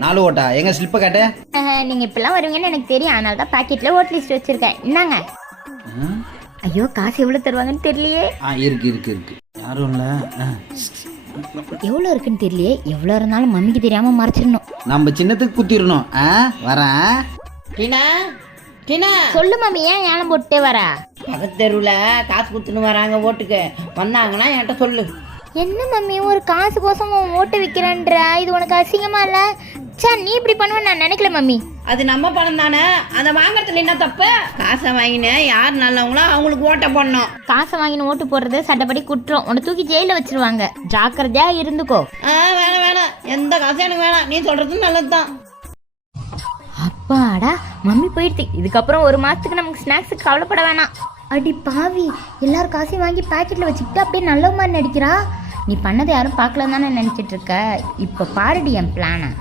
4 ஓட்டா எங்க ஸ்லிப்பை காட்டு. நீங்க இப்பெல்லாம் வருவீங்கன்னு எனக்கு தெரியும், அதனால தான் பாக்கெட்ல ஓட் லிஸ்ட் வச்சிருக்கேன். என்னங்க? ஐயோ, காசு எவ்வளவு தருவாங்கன்னு தெரியலையே. இருக்கு இருக்கு இருக்கு, யாரும் இல்ல. எவ்வளோ இருக்குன்னு தெரியலையே. எவ்வளோ இருந்தாலும் மம்மிக்கு தெரியாம மறைச்சிடணும். நம்ம சின்னத்துக்கு குத்திடணும். வரேன். டீனா டீனா, சொல்லு மம்மி, ஏன் ஏலம் போட்டே வரா? பக்கத்து தெருவில் காசு கொடுத்துன்னு வராங்க ஓட்டுக்கு, வந்தாங்கன்னா என்கிட்ட சொல்லு. என்ன மம்மி, ஒரு காசு கோசம் ஓட்டு விற்கிறேன்ற, இது உனக்கு அசிங்கமா இல்ல? சார், நீ இப்படி பண்ணுவேன்னு நான் நினைக்கல மம்மி. அது நம்ம பணம் தானே, அதை வாங்கறதுல என்ன தப்பு? காசை வாங்கினேன், யார் நல்லவங்களோ அவங்களுக்கு ஓட்ட போடணும். காசை வாங்கின ஓட்டு போடுறது சட்டப்படி குற்றம். உன்னை தூக்கி ஜெயில வச்சிருவாங்க. ஜாக்கிரதையா இருந்துக்கோ. வேணாம் வேணாம், எந்த காசும் எனக்கு வேணாம், நீ சொல்றது நல்லதுதான். அப்பாடா, மம்மி போயிடுச்சு. இதுக்கப்புறம் 1 மாசத்துக்கு நமக்கு ஸ்நாக்ஸுக்கு கவலைப்பட வேணாம். அடி பாவி, எல்லாரும் காசையும் வாங்கி பாக்கெட்ல வச்சுக்கிட்டு அப்படியே நல்ல மாதிரி நடிக்கிறா. நீ பண்ணதை யாரும் பார்க்கல தானே நினைச்சிட்டு இருக்க. இப்ப பாருடி என் பிளான.